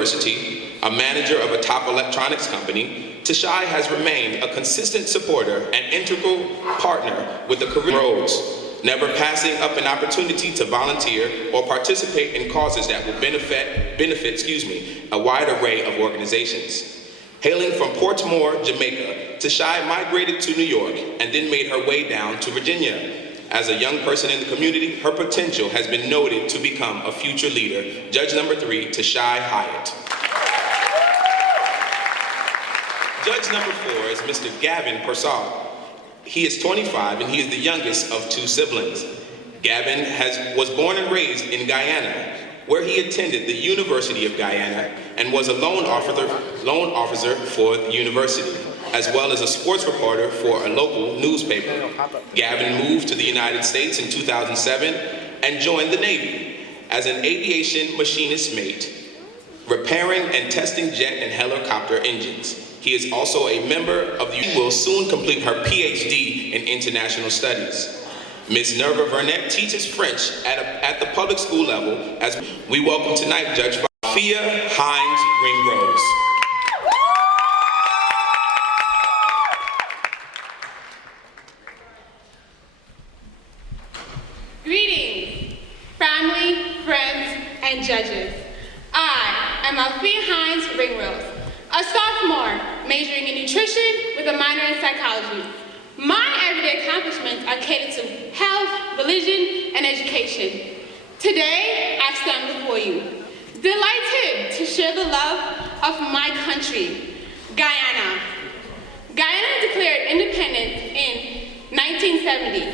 university, a manager of a top electronics company, Tashai has remained a consistent supporter and integral partner with the career roles, never passing up an opportunity to volunteer or participate in causes that will benefit a wide array of organizations. Hailing from Portmore, Jamaica, Tashai migrated to New York and then made her way down to Virginia. As a young person in the community, her potential has been noted to become a future leader. Judge number 3, Tashai Hyatt. Judge number 4 is Mr. Gavin Persad. He is 25 and he is the youngest of 2 siblings. Gavin was born and raised in Guyana, where he attended the University of Guyana and was a loan officer for the university, as well as a sports reporter for a local newspaper. Gavin moved to the United States in 2007 and joined the Navy as an aviation machinist mate, repairing and testing jet and helicopter engines. He is also a member of the will soon complete her PhD in international studies. Ms. Nerva Vernet teaches French at the public school level, as we welcome tonight Judge Fia Hines Ringrose. Greetings, family, friends, and judges. I am Althea Hines Ringrose, a sophomore majoring in nutrition with a minor in psychology. My everyday accomplishments are catered to health, religion, and education. Today, I stand before you, delighted to share the love of my country, Guyana. Guyana declared independence in 1970,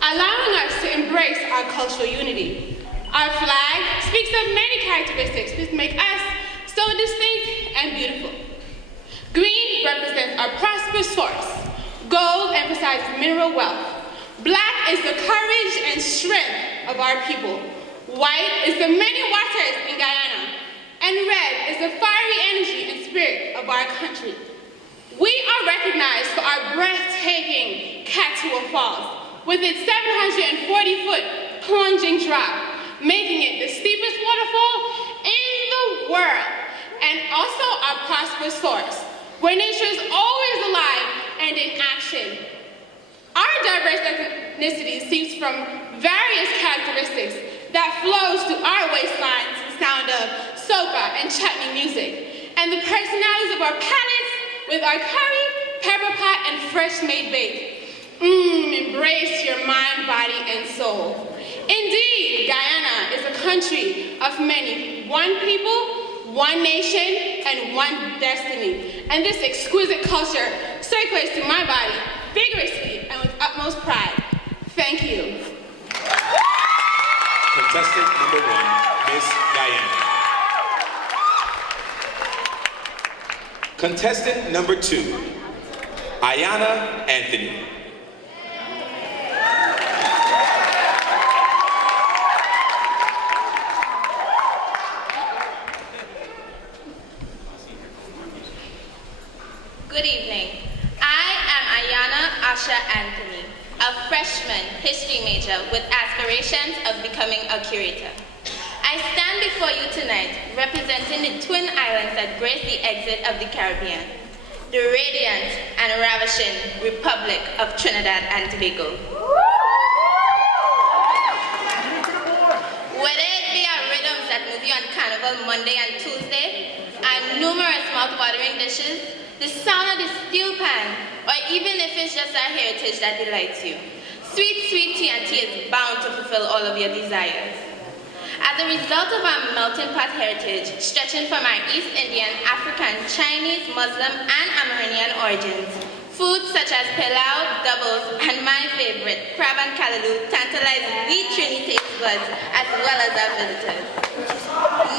allowing us to embrace our cultural unity. Our flag speaks of many characteristics that make us so distinct and beautiful. Green represents our prosperous source. Gold emphasizes mineral wealth. Black is the courage and strength of our people. White is the many waters in Guyana. And red is the fiery energy and spirit of our country. We are recognized for our breathtaking Katua Falls, with its 740-foot plunging drop, making it the steepest waterfall in the world, and also our prosperous source, where nature is always alive and in action. Our diverse ethnicity seeps from various characteristics that flows through our waistlines to the sound of soca and chutney music, and the personalities of our palates with our curry, pepper pot, and fresh-made bake. Embrace your mind, body, and soul. Indeed, Guyana is a country of many, one people, one nation, and one destiny. And this exquisite culture circulates through my body vigorously and with utmost pride. Thank you. Contestant number 1, Miss Guyana. Contestant number 2, Ayana Anthony. Good evening. I am Ayana Asha Anthony, a freshman history major with aspirations of becoming a curator. I stand before you tonight representing the twin islands that grace the exit of the Caribbean, the radiant and ravishing Republic of Trinidad and Tobago. Whether it be our rhythms that move you on Carnival Monday and Tuesday, and numerous mouth-watering dishes, the sound of the steel pan, or even if it's just our heritage that delights you. Sweet, sweet tea and tea is bound to fulfill all of your desires. As a result of our melting pot heritage, stretching from our East Indian, African, Chinese, Muslim, and Amerindian origins, foods such as pilau, doubles, and my favorite, crab and callaloo, tantalize we Trini taste buds as well as our visitors.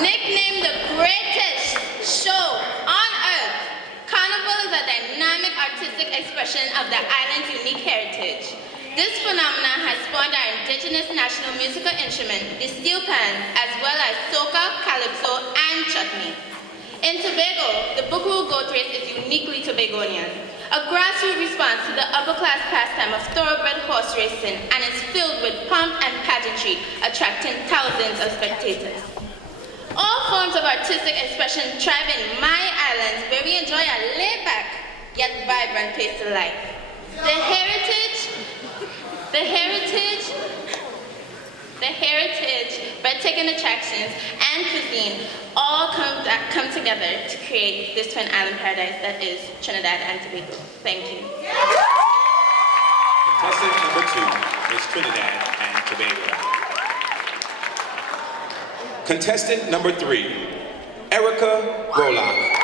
Nicknamed the greatest show on earth, Carnival is a dynamic artistic expression of the island's unique heritage. This phenomenon has spawned our indigenous national musical instrument, the steel pan, as well as soca, calypso, and chutney. In Tobago, the Buckaroo goat race is uniquely Tobagonian, a grassroots response to the upper-class pastime of thoroughbred horse racing, and is filled with pomp and pageantry, attracting thousands of spectators. All forms of artistic expression thrive in my islands, where we enjoy a laid-back yet vibrant pace of life. The heritage, breathtaking attractions, and cuisine all come together to create this twin island paradise that is Trinidad and Tobago. Thank you. Contestant number 2 is Trinidad and Tobago. Contestant number 3, Erica Roloff.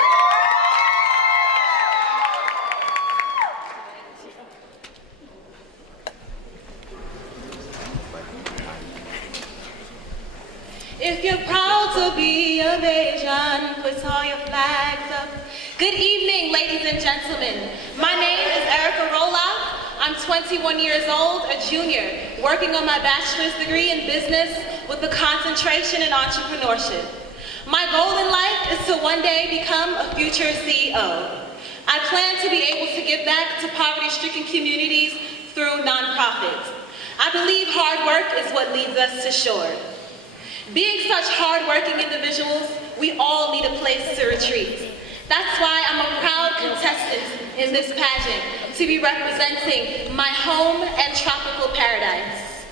If you're proud to be of Asian, put all your flags up. Good evening, ladies and gentlemen. My name is Erica Roloff. I'm 21 years old, a junior, working on my bachelor's degree in business with a concentration in entrepreneurship. My goal in life is to one day become a future CEO. I plan to be able to give back to poverty-stricken communities through nonprofits. I believe hard work is what leads us to shore. Being such hard-working individuals, we all need a place to retreat. That's why I'm a proud contestant in this pageant to be representing my home and tropical paradise.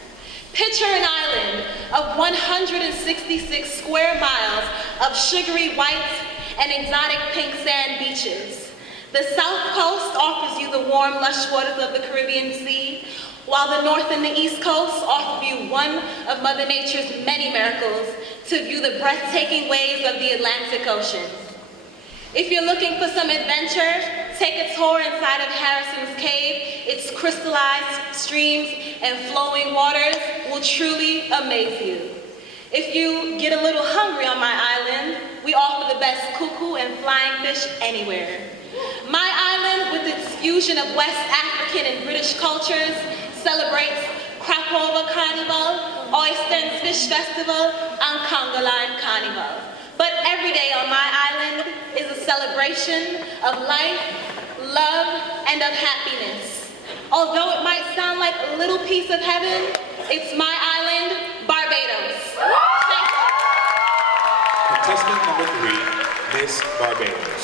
Picture an island of 166 square miles of sugary white and exotic pink sand beaches. The South Coast offers you the warm, lush waters of the Caribbean Sea, while the North and the East Coast offer you one of Mother Nature's many miracles to view the breathtaking waves of the Atlantic Ocean. If you're looking for some adventure, take a tour inside of Harrison's Cave. Its crystallized streams and flowing waters will truly amaze you. If you get a little hungry on my island, we offer the best cuckoo and flying fish anywhere. My island, with its fusion of West African and British cultures, celebrates Crapover Carnival, Oyster and Fish Festival, and Congo Line Carnival. But every day on my island is a celebration of life, love, and of happiness. Although it might sound like a little piece of heaven, it's my island, Barbados. Thank you. Contestant number 3, Miss Barbados.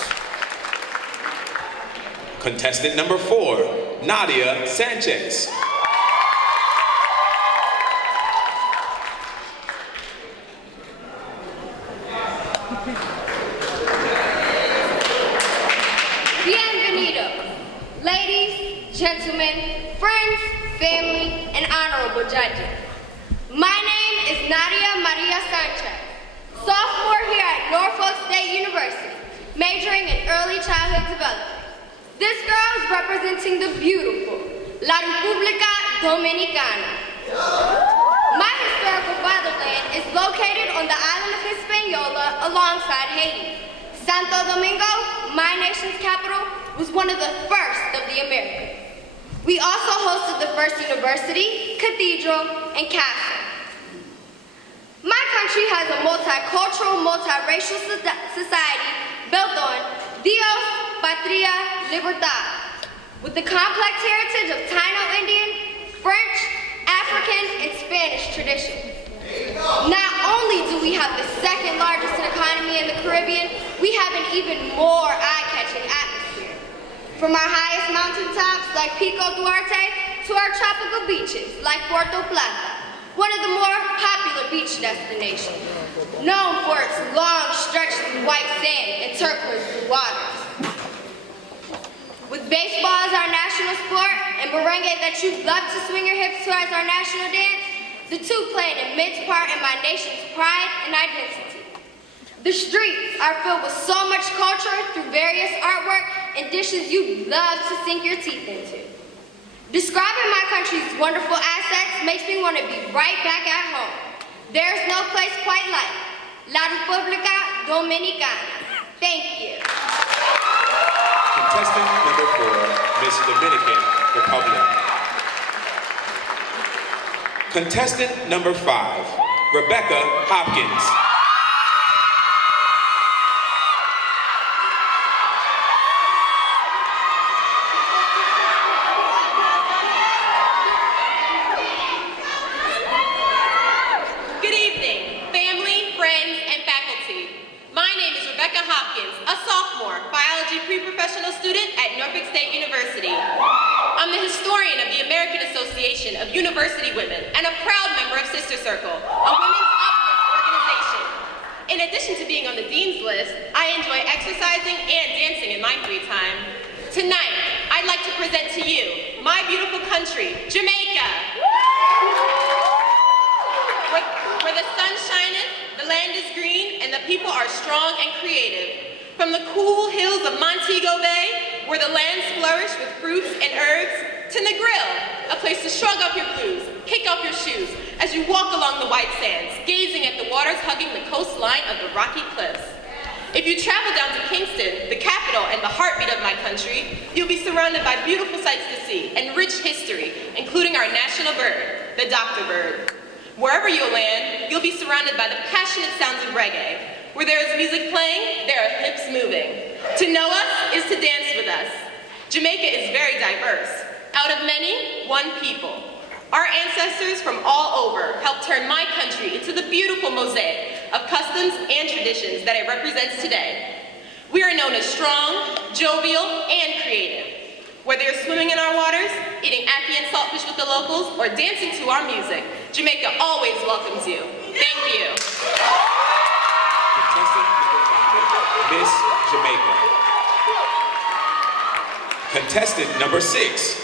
Contestant number 4, Nadia Sanchez. Bienvenidos, ladies, gentlemen, friends, family, and honorable judges. My name is Nadia Maria Sanchez, sophomore here at Norfolk State University, majoring in early childhood development. This girl is representing the beautiful La República Dominicana. My historical fatherland is located on the island of Hispaniola alongside Haiti. Santo Domingo, my nation's capital, was one of the first of the Americas. We also hosted the first university, cathedral, and castle. My country has a multicultural, multiracial society built on Dios, Patria, Libertad, with the complex heritage of Taino Indian, French, African, and Spanish traditions. Not only do we have the second largest economy in the Caribbean, we have an even more eye-catching atmosphere. From our highest mountaintops like Pico Duarte to our tropical beaches like Puerto Plata, one of the more popular beach destinations, known for its long stretches of white sand and turquoise blue waters. With baseball as our national sport and merengue that you love to swing your hips to as our national dance, the two play an immense part in my nation's pride and identity. The streets are filled with so much culture through various artwork and dishes you love to sink your teeth into. Describing my country's wonderful assets makes me want to be right back at home. There's no place quite like La República Dominicana. Thank you. Contestant number 4, Miss Dominican Republic. Contestant number 5, Rebecca Hopkins. Good evening, family, friends, and faculty. biology pre-professional student at Norfolk State University. I'm the historian of the American Association of University Women and a proud member of Sister Circle, a women's uplift organization. In addition to being on the dean's list, I enjoy exercising and dancing in my free time. Tonight, I'd like to present to you my beautiful country, Jamaica. Where the sun shineth, the land is green, and the people are strong and creative. From the cool hills of Montego Bay, where the lands flourish with fruits and herbs, to Negril, a place to shrug off your blues, kick off your shoes, as you walk along the white sands, gazing at the waters hugging the coastline of the rocky cliffs. If you travel down to Kingston, the capital and the heartbeat of my country, you'll be surrounded by beautiful sights to see and rich history, including our national bird, the doctor bird. Wherever you'll land, you'll be surrounded by the passionate sounds of reggae. Where there is music playing, there are hips moving. To know us is to dance with us. Jamaica is very diverse. Out of many, one people. Our ancestors from all over helped turn my country into the beautiful mosaic of customs and traditions that it represents today. We are known as strong, jovial, and creative. Whether you're swimming in our waters, eating ackee and saltfish with the locals, or dancing to our music, Jamaica always welcomes you. Thank you. Contestant number 5, Miss Jamaica. Contestant number 6,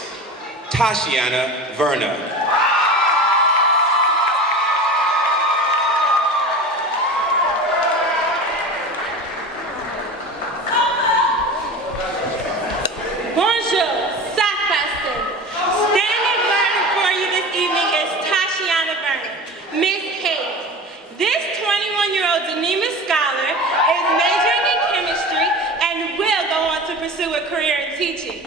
Tashiana Verna. Bonjour, Safasten. Standing burning for you this evening is Tashiana Verna, Miss Haiti. This 21-year-old Denima scholar is majoring in chemistry and will go on to pursue a career in teaching.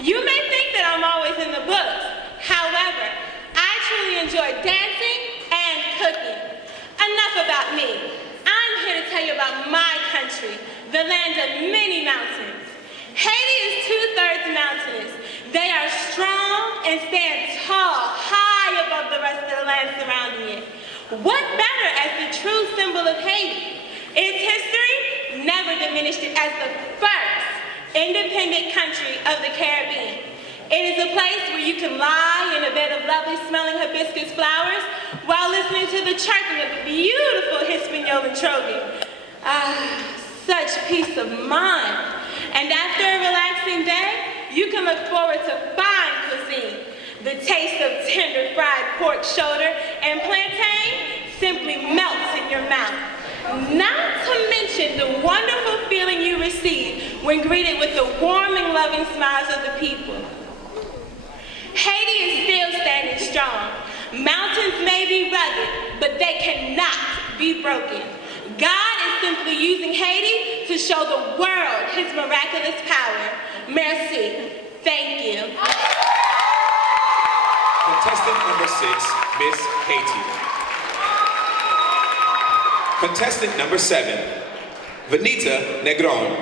You may think that I'm always in the books. However, I truly enjoy dancing and cooking. Enough about me. I'm here to tell you about my country, the land of many mountains. Haiti is 2/3 mountainous. They are strong and stand tall, high above the rest of the land surrounding it. What better as the true symbol of Haiti? Its history never diminished it as the first independent country of the Caribbean. It is a place where you can lie in a bed of lovely smelling hibiscus flowers while listening to the chirping of the beautiful Hispaniola trogon. Ah, such peace of mind. And after a relaxing day, you can look forward to fine cuisine. The taste of tender fried pork shoulder and plantain simply melts in your mouth. Not to mention the wonderful feeling you receive when greeted with the warming, loving smiles of the people. Haiti is still standing strong. Mountains may be rugged, but they cannot be broken. God is simply using Haiti to show the world his miraculous power. Merci. Thank you. Contestant number 6, Miss Haiti. Contestant number 7, Venita Negron.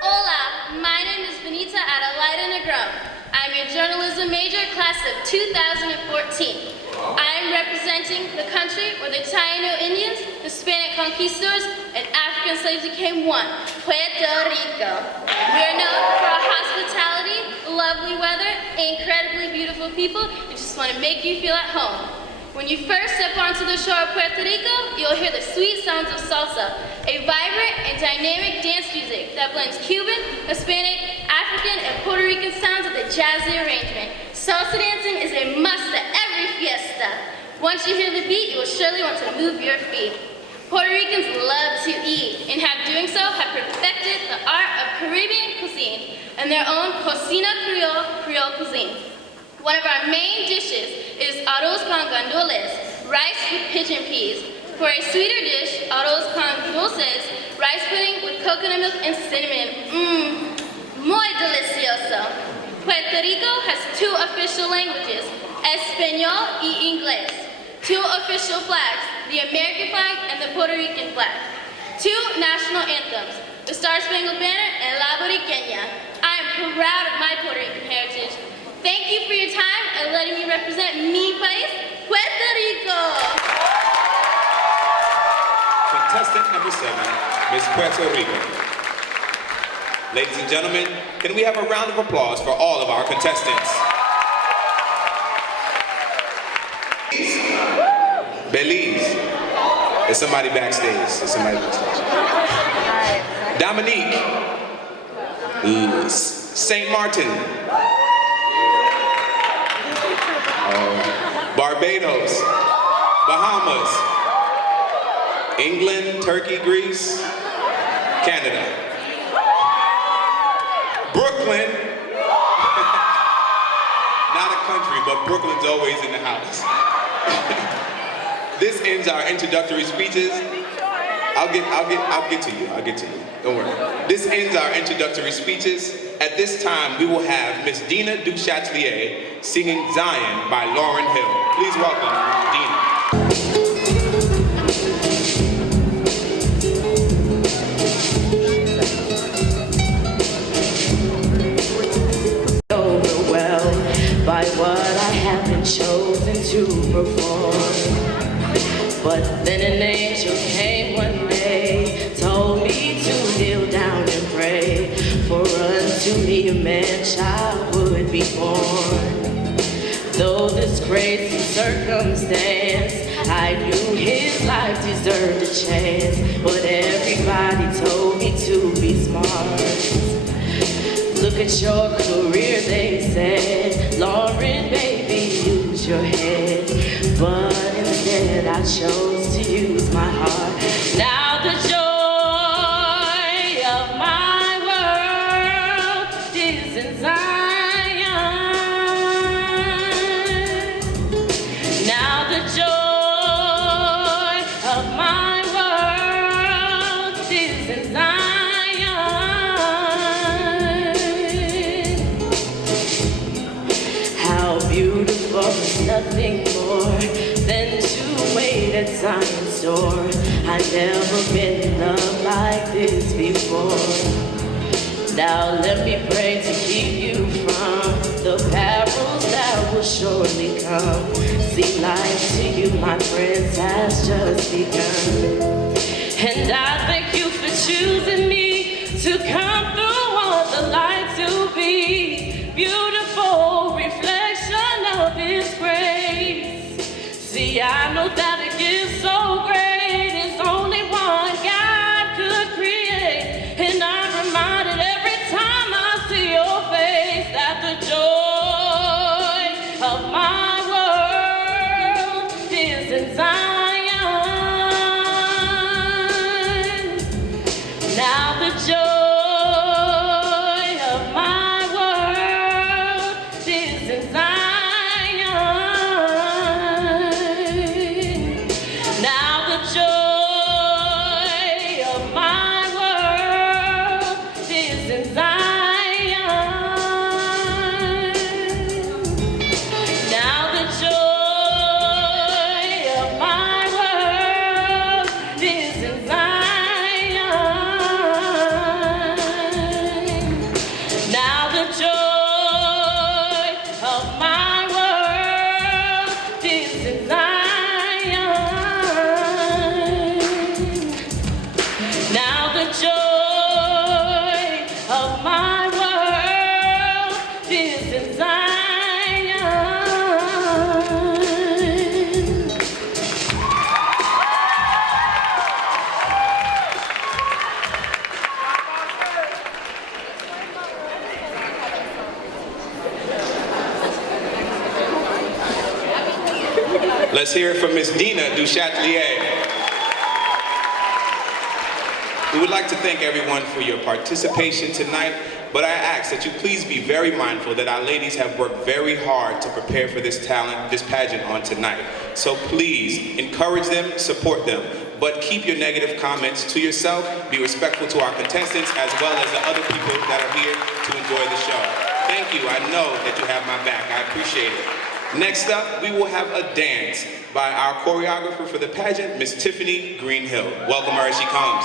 Hola, my name is Venita Adelaida Negron. I'm a journalism major, class of 2014. I am representing the country where the Taino Indians, Hispanic conquistadors, and African slaves became one, Puerto Rico. We are known for our hospitality, lovely weather, incredibly beautiful people, and just want to make you feel at home. When you first step onto the shore of Puerto Rico, you'll hear the sweet sounds of salsa, a vibrant and dynamic dance music that blends Cuban, Hispanic, African, and Puerto Rican sounds with a jazzy arrangement. Salsa dancing is a must at every fiesta. Once you hear the beat, you will surely want to move your feet. Puerto Ricans love to eat, and doing so have perfected the art of Caribbean cuisine and their own cocina Creole cuisine. One of our main dishes is arroz con gandules, rice with pigeon peas. For a sweeter dish, arroz con dulces, rice pudding with coconut milk and cinnamon. Muy delicioso. Puerto Rico has 2 official languages, Español y Inglés. 2 official flags, the American flag and the Puerto Rican flag. 2 national anthems, the Star Spangled Banner and La Boriqueña. I am proud of my Puerto Rican heritage. Thank you for your time and letting me represent mi país, Puerto Rico. number 7, Miss Puerto Rico. Ladies and gentlemen, can we have a round of applause for all of our contestants? Belize. There's somebody backstage. Dominique. St. Martin. Barbados. Bahamas. England, Turkey, Greece, Canada. Brooklyn. Not a country, but Brooklyn's always in the house. This ends our introductory speeches. I'll get to you. Don't worry. This ends our introductory speeches. At this time, we will have Miss Dina Duchatelier singing Zion by Lauryn Hill. Please welcome Dina. By what I have been chosen to perform. But then an angel came one day, told me to kneel down and pray, for unto me a man-child would be born. Though this crazy circumstance, I knew his life deserved a chance, but everybody told me to be smart. Look at your career, they said. Lauren, baby, use your head. But instead I chose to use my heart. Now the joy of my world is in Zion. Now the joy of my world is in Zion. Nothing more than to wait at Zion's door. I've never been in love like this before. Now let me pray to keep you from the perils that will surely come. See, life to you, my friends, has just begun. And I thank you for choosing me to come through on the light to be beautiful reflection of His grace. See, I know that a gift so great is only one God could create. And I'm reminded every time I see your face that the joy of my world is in Zion. Now the joy of my world is in Zion. Now the joy of my world is in Zion. Now the joy of my world is in Zion. Now the joy of my world is in Zion. Now the joy of my world is in Zion. Let's hear it from Miss Dina Duchatelier. We would like to thank everyone for your participation tonight, but I ask that you please be very mindful that our ladies have worked very hard to prepare for this pageant on tonight. So please encourage them, support them, but keep your negative comments to yourself. Be respectful to our contestants as well as the other people that are here to enjoy the show. Thank you. I know that you have my back. I appreciate it. Next up, we will have a dance by our choreographer for the pageant, Miss Tiffany Greenhill. Welcome her as she comes.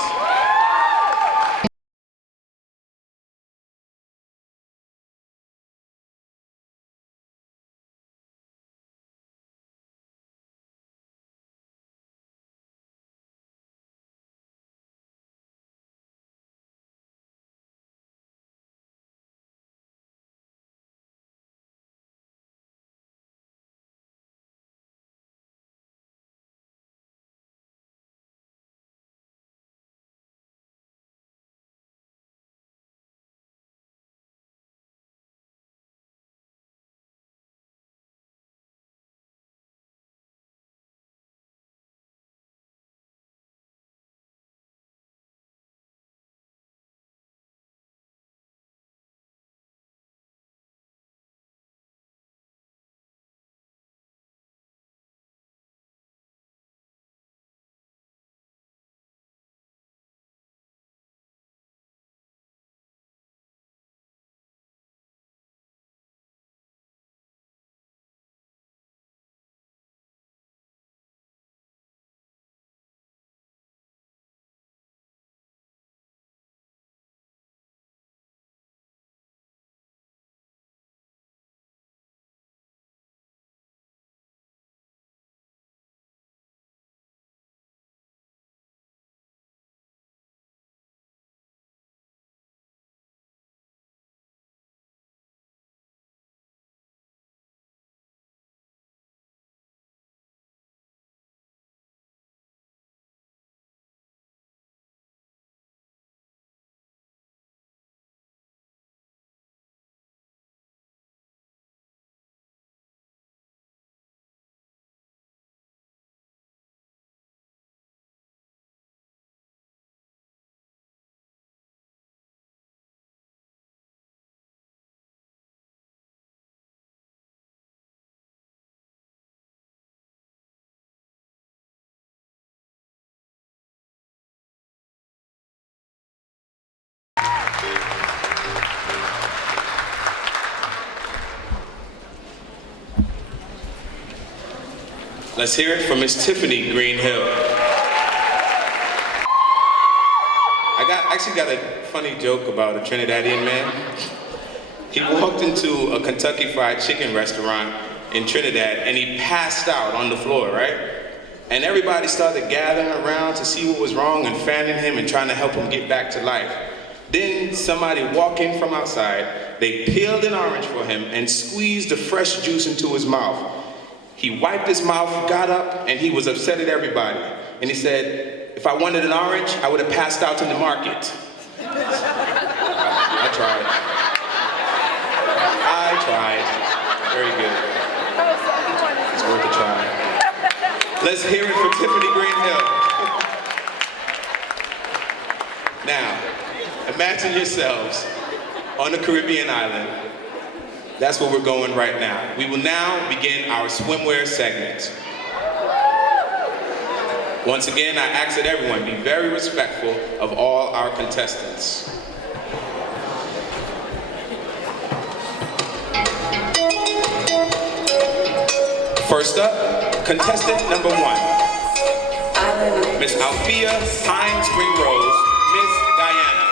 Let's hear it from Miss Tiffany Greenhill. I actually got a funny joke about a Trinidadian man. He walked into a Kentucky Fried Chicken restaurant in Trinidad and he passed out on the floor, right? And everybody started gathering around to see what was wrong and fanning him and trying to help him get back to life. Then somebody walked in from outside, they peeled an orange for him and squeezed the fresh juice into his mouth. He wiped his mouth, got up, and he was upset at everybody. And he said, if I wanted an orange, I would have passed out in the market. I tried. Very good. It's worth a try. Let's hear it for Tiffany Greenhill. Now, imagine yourselves on a Caribbean island. That's where we're going right now. We will now begin our swimwear segment. Once again, I ask that everyone be very respectful of all our contestants. First up, contestant number 1, Miss Althea Hines Ringrose, Miss Guyana.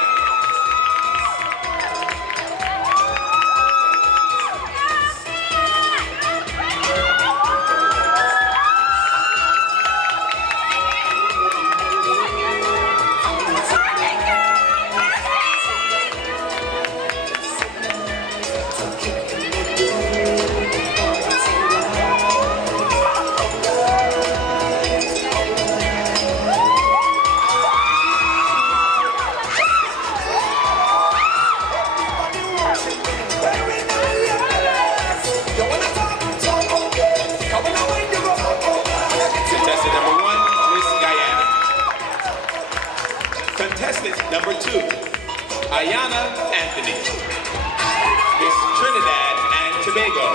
Contestant number 2, Ayana Anthony, Miss Trinidad and Tobago.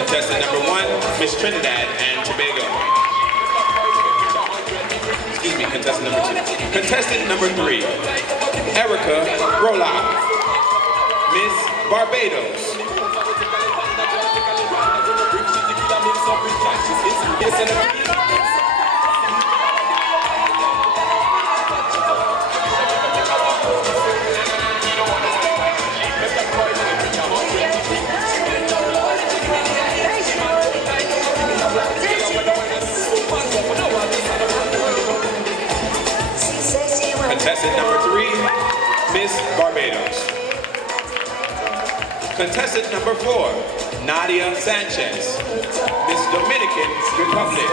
Contestant number 1, Miss Trinidad and Tobago. Excuse me, contestant number 2. Contestant number 3, Erica Roloff, Miss Barbados. Contestant number 3, Miss Barbados. Contestant number 4, Nadia Sanchez, Miss Dominican Republic.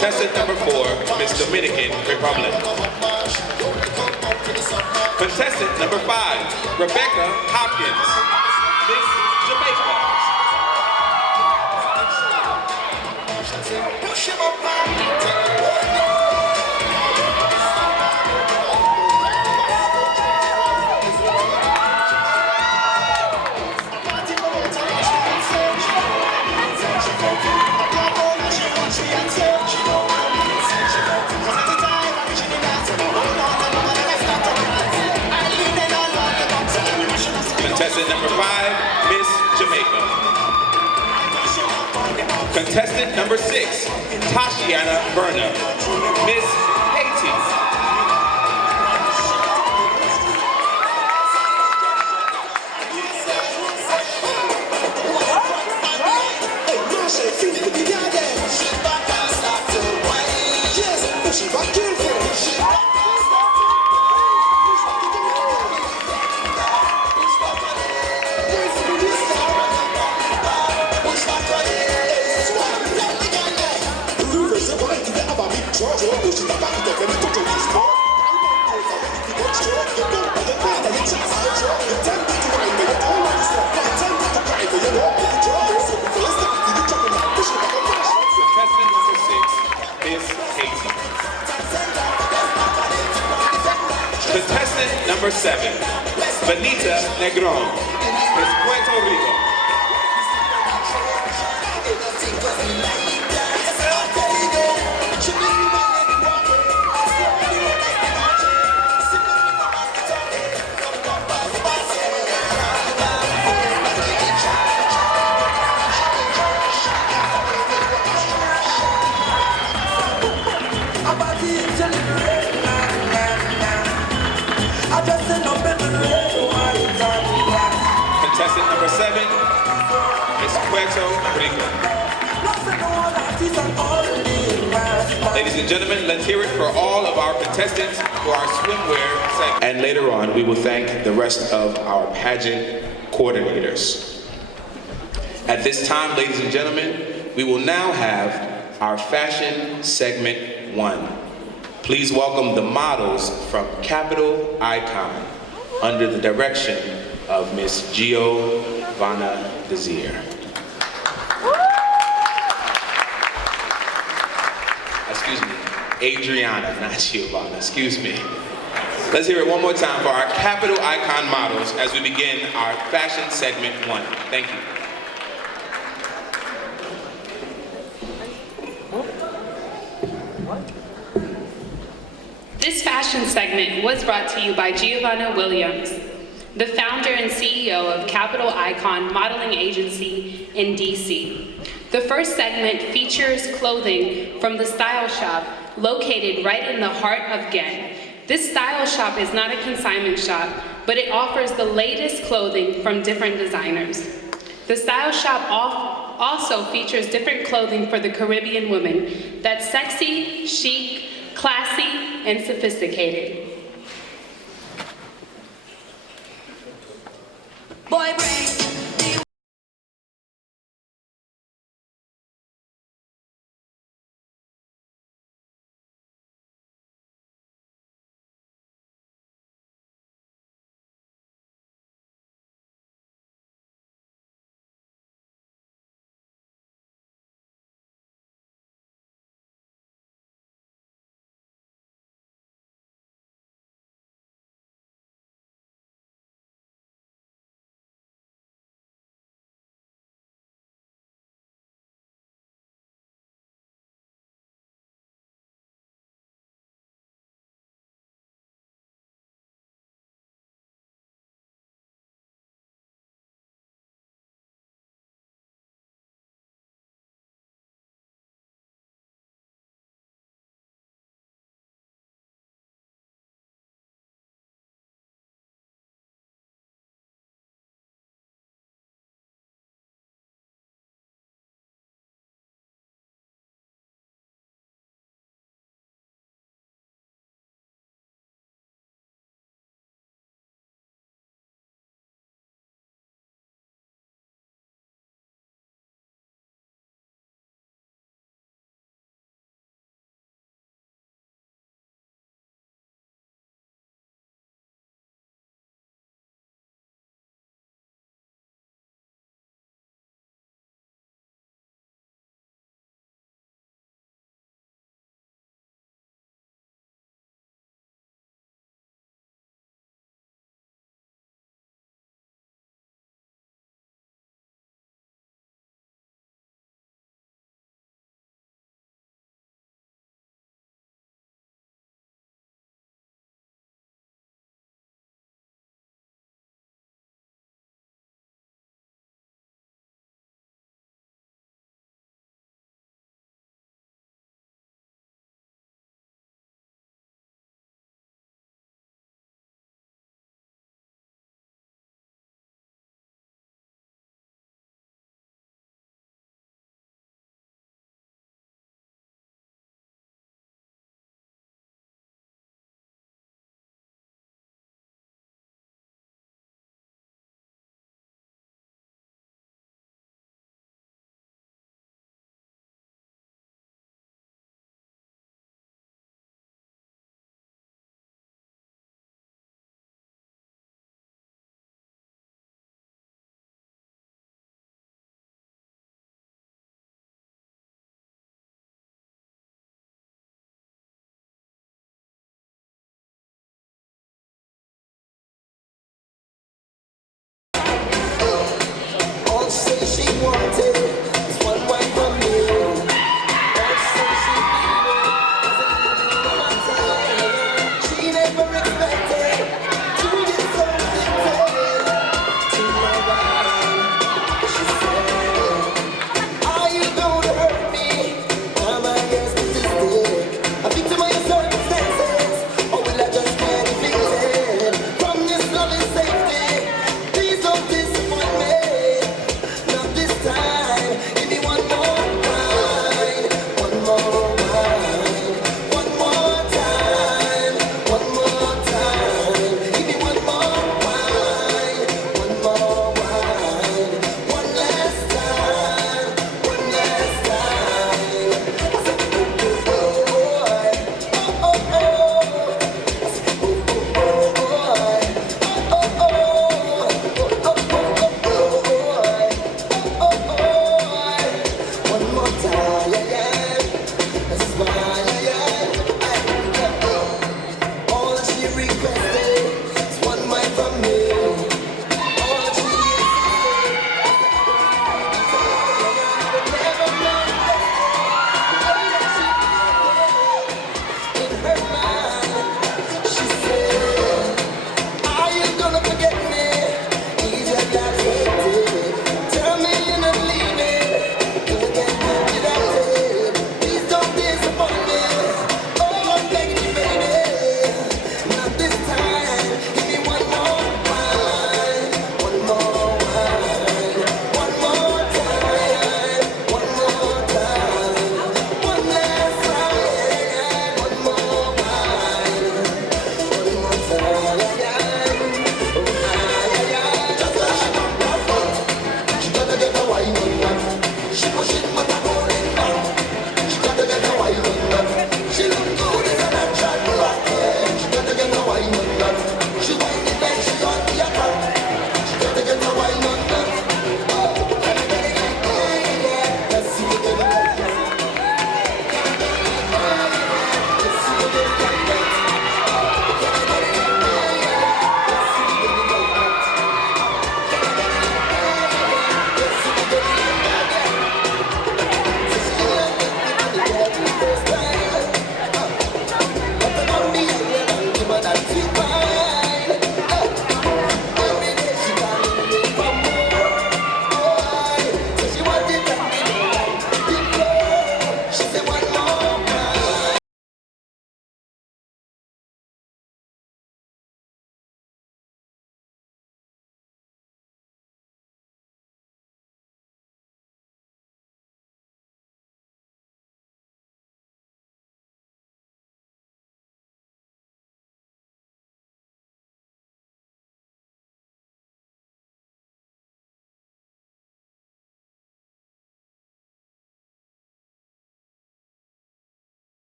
Contestant number 4, Miss Dominican Republic. Contestant number 5, Rebecca Hopkins, Miss Jamaica. Contestant number 5, Miss Jamaica. Contestant number 6, Tashiana Verna, Miss Haiti. Contestant number 7, Benita Negron, Miss Puerto Rico. Contestant number 7, Miss Puerto Rico. Ladies and gentlemen, let's hear it for all of our contestants for our swimwear segment. And later on, we will thank the rest of our pageant coordinators. At this time, ladies and gentlemen, we will now have our fashion segment 1. Please welcome the models from Capital Icon under the direction of Miss Giovanna Desir. Excuse me, Adriana, not Giovanna, excuse me. Let's hear it one more time for our Capital Icon models as we begin our fashion segment 1. Thank you. This fashion segment was brought to you by Giovanna Williams, the founder and CEO of Capital Icon Modeling Agency in DC. The first segment features clothing from the Style Shop located right in the heart of Ghent. This style shop is not a consignment shop, but it offers the latest clothing from different designers. The Style Shop also features different clothing for the Caribbean women that's sexy, chic, classy, and sophisticated. Boy, bring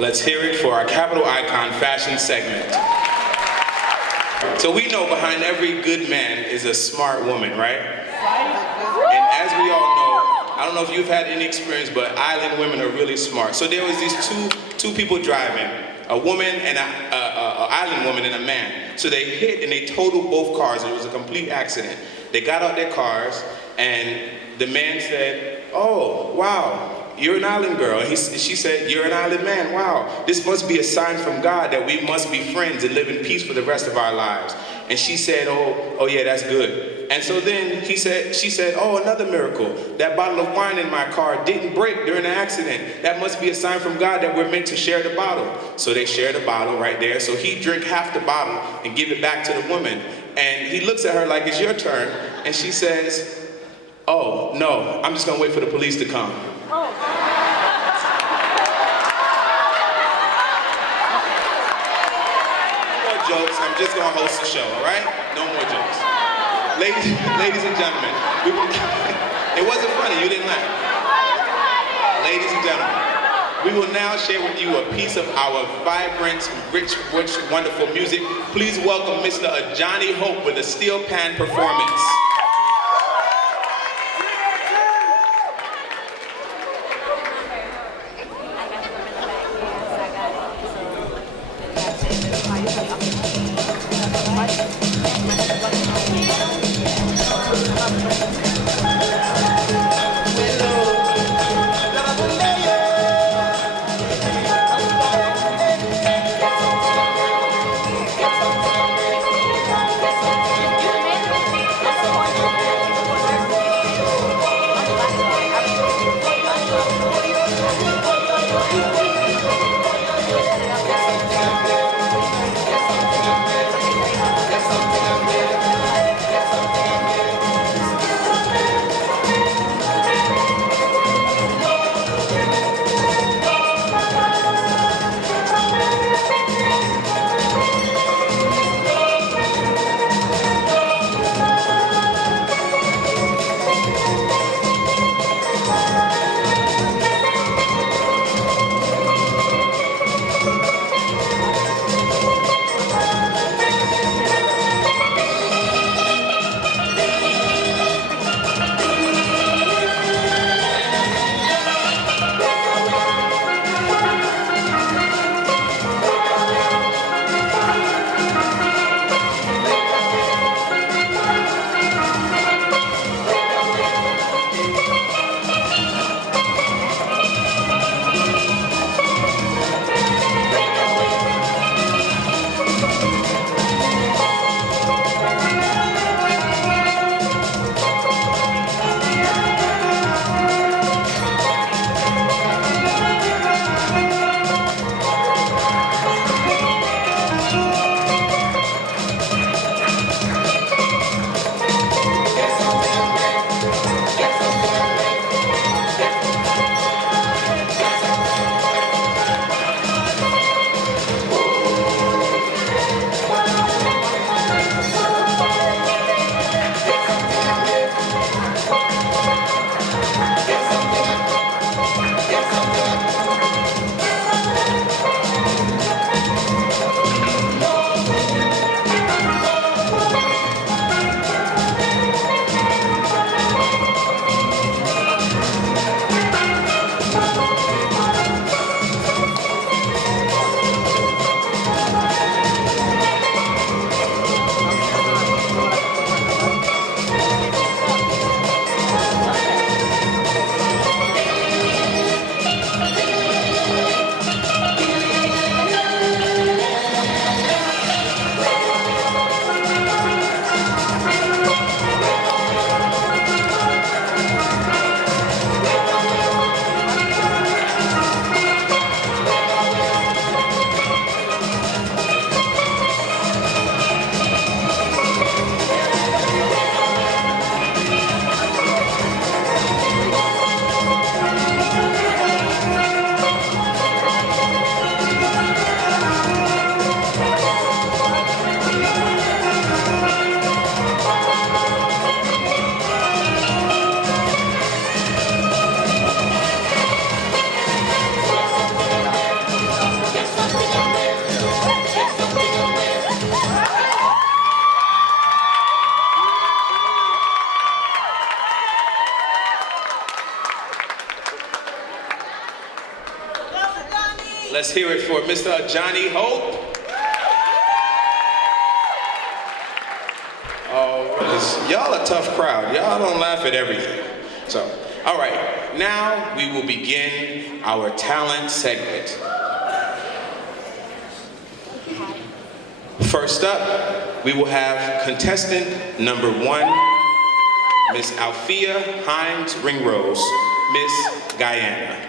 Let's hear it for our Capital Icon fashion segment. So we know behind every good man is a smart woman, right? And as we all know, I don't know if you've had any experience, but island women are really smart. So there was these two people driving, a woman and an island woman and a man. So they hit and they totaled both cars. It was a complete accident. They got out their cars and the man said, "Oh, wow. You're an island girl." And she said, "You're an island man. Wow. This must be a sign from God that we must be friends and live in peace for the rest of our lives." And she said, oh yeah, that's good. And so then she said, "Oh, another miracle. That bottle of wine in my car didn't break during the accident. That must be a sign from God that we're meant to share the bottle." So they share the bottle right there. So he drank half the bottle and give it back to the woman. And he looks at her like, "It's your turn." And she says, "Oh, no, I'm just gonna wait for the police to come." Jokes. I'm just gonna host the show, all right? No more jokes. Ladies and gentlemen, it wasn't funny, you didn't laugh. Ladies and gentlemen, we will now share with you a piece of our vibrant, rich, wonderful music. Please welcome Mr. Johnny Hope with a steel pan performance. Let's hear it for Mr. Johnny Hope. Oh, y'all a tough crowd. Y'all don't laugh at everything. So, all right, now we will begin our talent segment. First up, we will have contestant number 1, Miss Althea Hines Ringrose, Miss Guyana.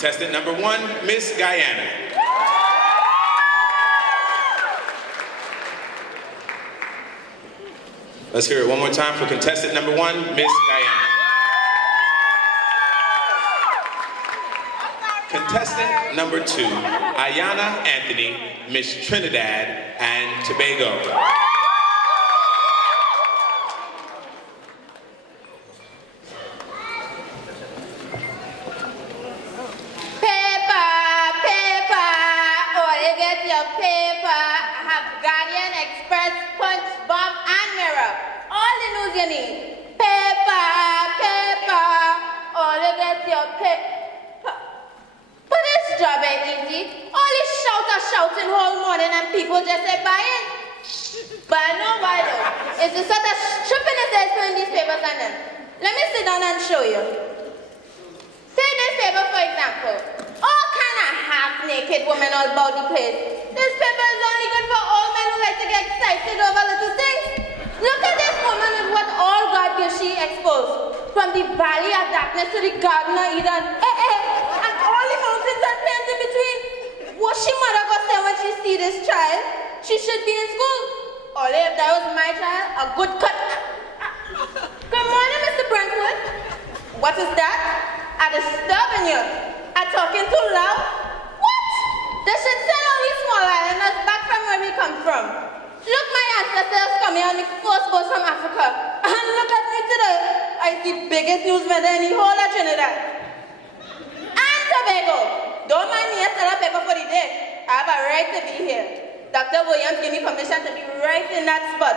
Contestant number 1, Miss Guyana. Let's hear it one more time for contestant number 1, Miss Guyana. Contestant number 2, Ayana Anthony, Miss Trinidad and Tobago. You need paper, paper, all you get your paper. But this job ain't easy. All this shouting whole morning and people just say buy it. But I know why though. It's the sort of strippiness that's in these papers and them. Let me sit down and show you. Take this paper for example. All kind of half-naked women all about the place. This paper is only good for all men who like to get excited over little things. Look at this woman with what all God gives she exposed. From the valley of darkness to the garden of Eden. And all the mountains and plains in between. What she mother gonna say when she see this child? She should be in school. Only if that was my child, a good cut. Good morning, Mr. Brentwood. What is that? I disturbing you. I talking too loud? What? They should send all these small islanders back from where we come from. Look, my ancestors coming on the first boat from Africa. And look at me today. I the biggest news media in the whole of Trinidad. And Tobago. Don't mind me, I set up paper for the day. I have a right to be here. Dr. Williams gave me permission to be right in that spot.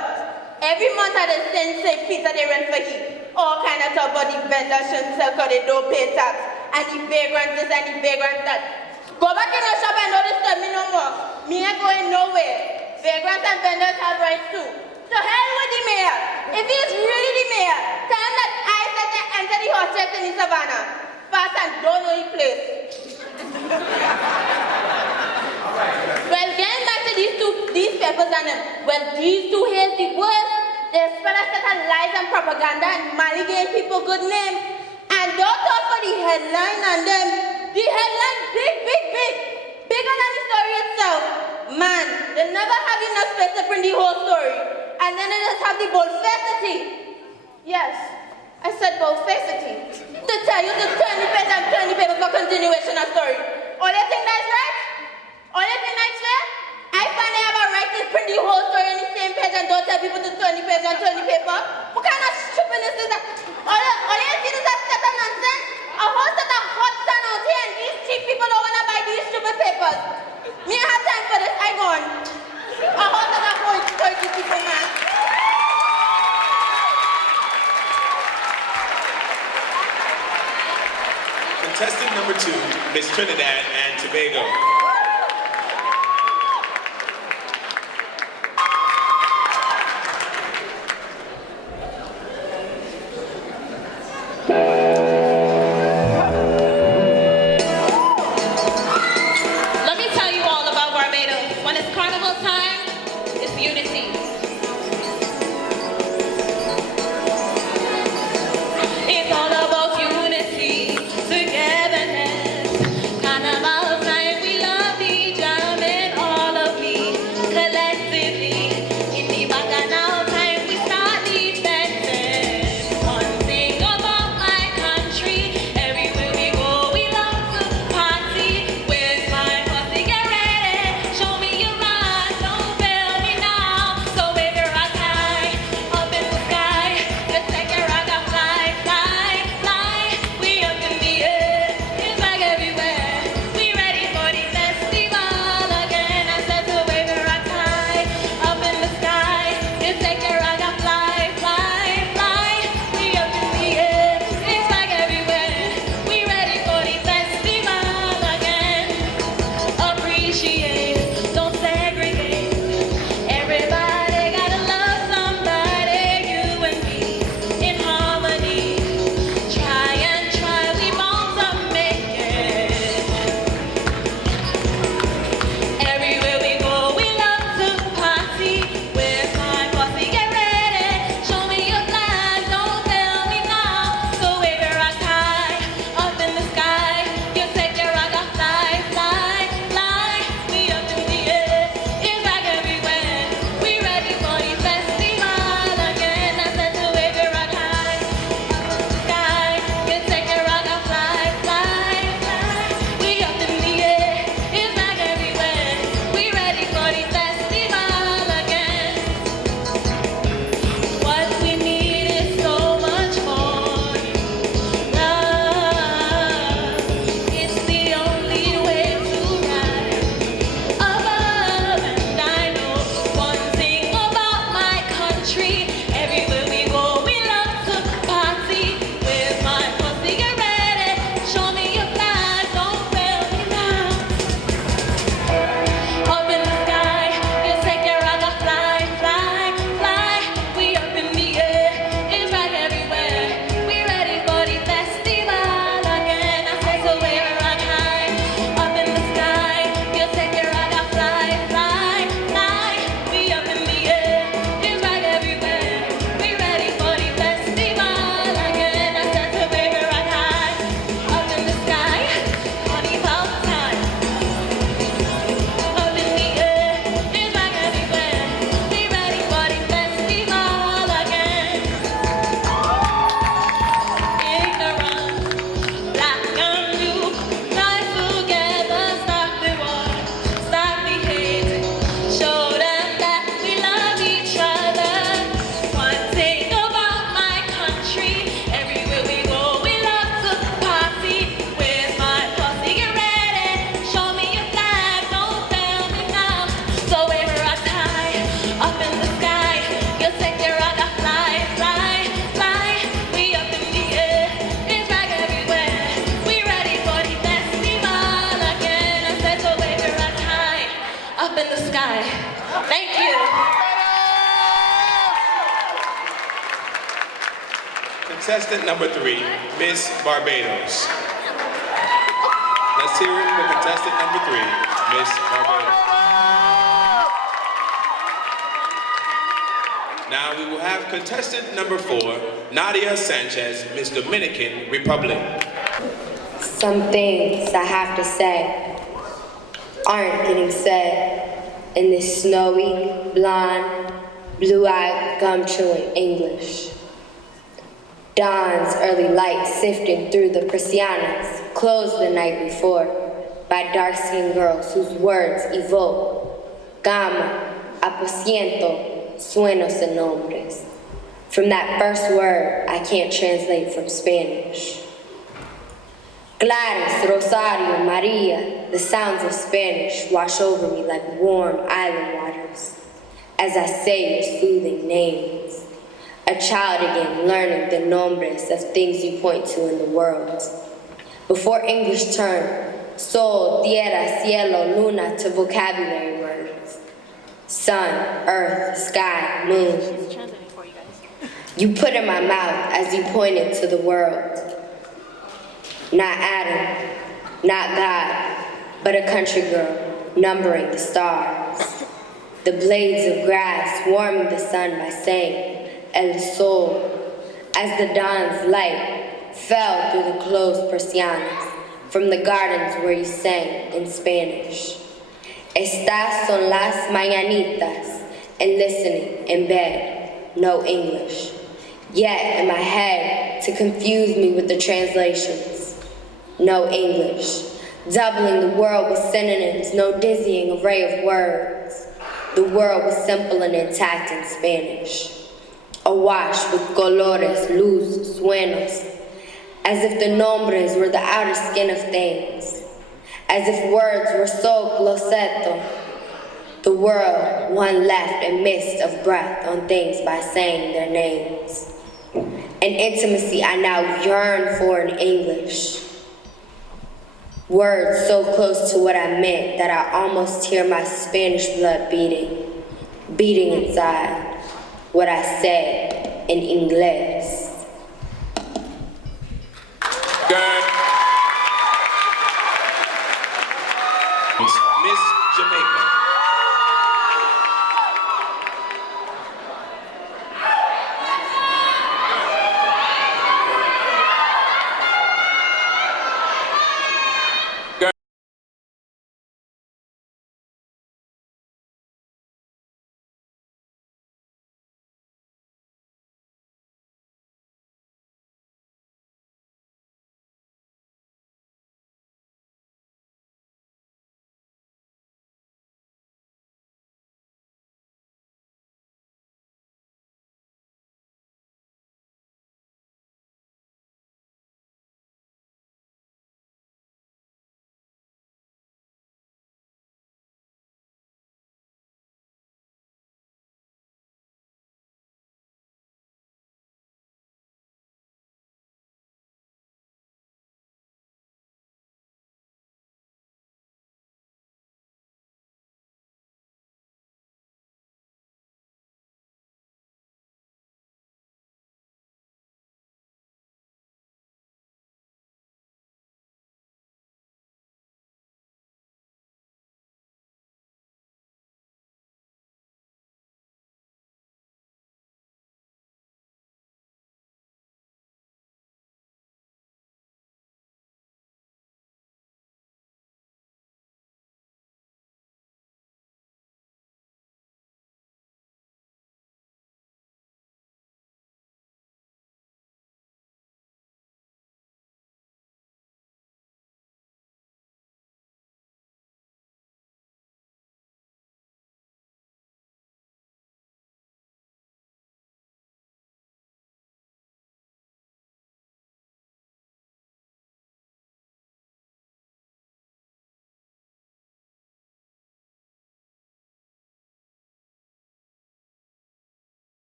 Every month I send St. Peter they rent for heat. All kind of talk about the vendors shouldn't sell because they don't pay tax. and the vagrants this and the vagrants that. Go back in your shop and don't disturb me no more. Me ain't going nowhere. Vagrants and vendors have rights too. So hell with the mayor. If he's really the mayor, tell him that I said to enter the hostel in the savannah. Fast and don't know the place. Well, getting back to these papers and these two here's the worst. They spread a set of lies and propaganda and maligate people good name. And don't talk for the headline and them. The headline big. Bigger than the story itself. Man, they never have enough space to print the whole story. And then they just have the boldfacity. Yes, I said boldfacity. To tell you to turn the page and turn the paper for continuation of story. All you think that's right? All you think that's fair? I find I have a right to print the whole story on the same page and don't tell people to turn the page and turn the paper. What kind of stupidness is that? All you see is a set of nonsense. A whole set of hot sun out here and these cheap people don't want to buy these stupid papers. Me I have time for this, I gone. A whole set of hoity people, man. Contestant number 2, Miss Trinidad and Tobago. Let me tell you all about Barbados. When it's carnival time, it's unity. It's all about unity, togetherness. Carnival time, we love shy. Thank you. Contestant number 3, Miss Barbados. Let's hear it for contestant number 3, Miss Barbados. Now we will have contestant number 4, Nadia Sanchez, Miss Dominican Republic. Some things I have to say aren't getting said in this snowy, blonde, blue-eyed, gum-chewing English. Dawn's early light sifted through the persianas, closed the night before, by dark-skinned girls whose words evoke gama, aposiento, sueños en nombres. From that first word, I can't translate from Spanish. Gladys, Rosario, Maria, the sounds of Spanish wash over me like warm island waters as I say your soothing names. A child again learning the nombres of things you point to in the world. Before English turned sol, tierra, cielo, luna to vocabulary words. Sun, earth, sky, moon. You put in my mouth as you pointed to the world. Not Adam, not God, but a country girl numbering the stars. The blades of grass warming the sun by saying, El Sol, as the dawn's light fell through the closed persianas from the gardens where you sang in Spanish. Estas son las mañanitas, and listening in bed, no English. Yet in my head to confuse me with the translations, no English. Doubling the world with synonyms, no dizzying array of words. The world was simple and intact in Spanish. Awash with colores, luz, sueños, as if the nombres were the outer skin of things, as if words were so closeto. The world, one left a mist of breath on things by saying their names. An intimacy I now yearn for in English. Words so close to what I meant that I almost hear my Spanish blood beating inside. What I said in English. Miss Jamaica.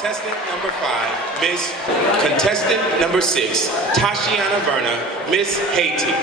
Contestant number 5, Miss. Contestant number 6, Tashiana Verna, Miss Haiti.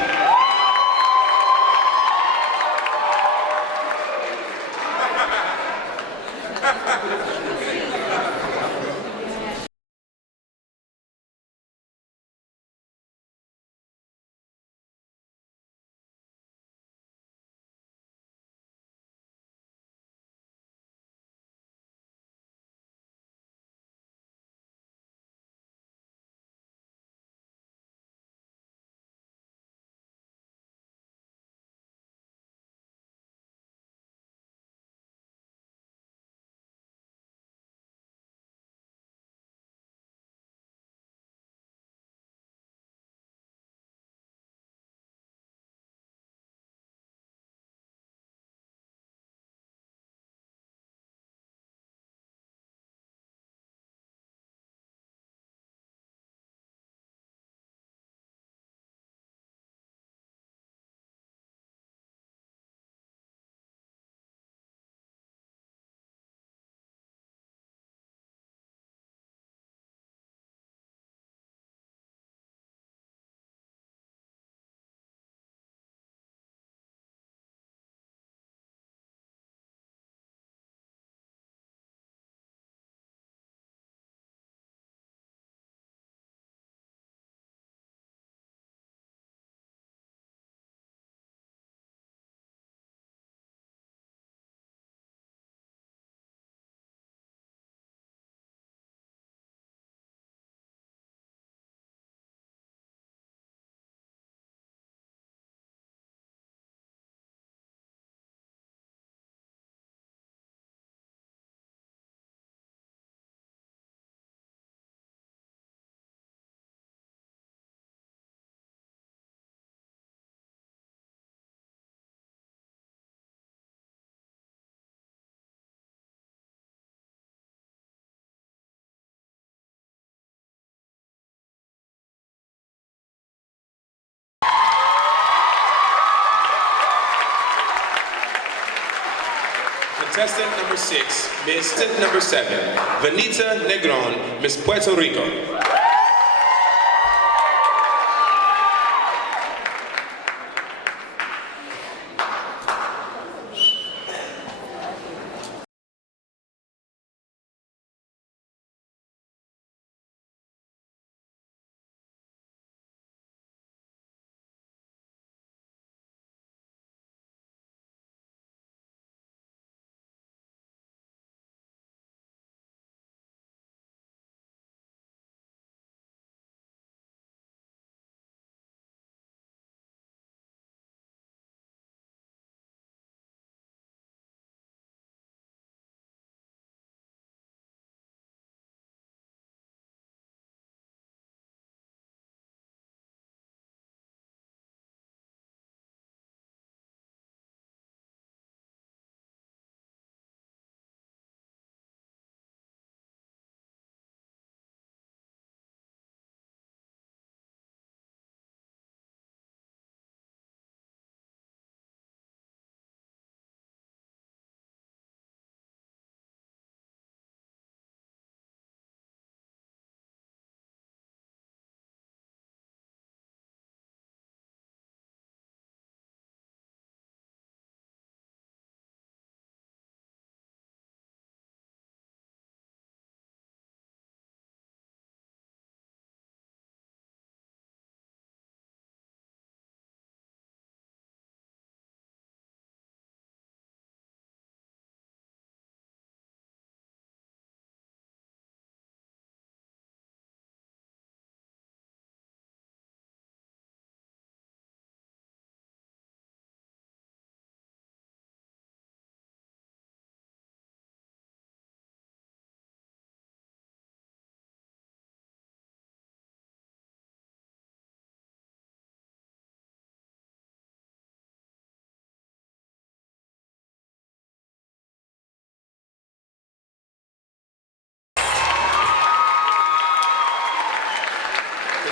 Contestant number 6, Miss. Contestant number 7, Vanita Negron, Miss Puerto Rico.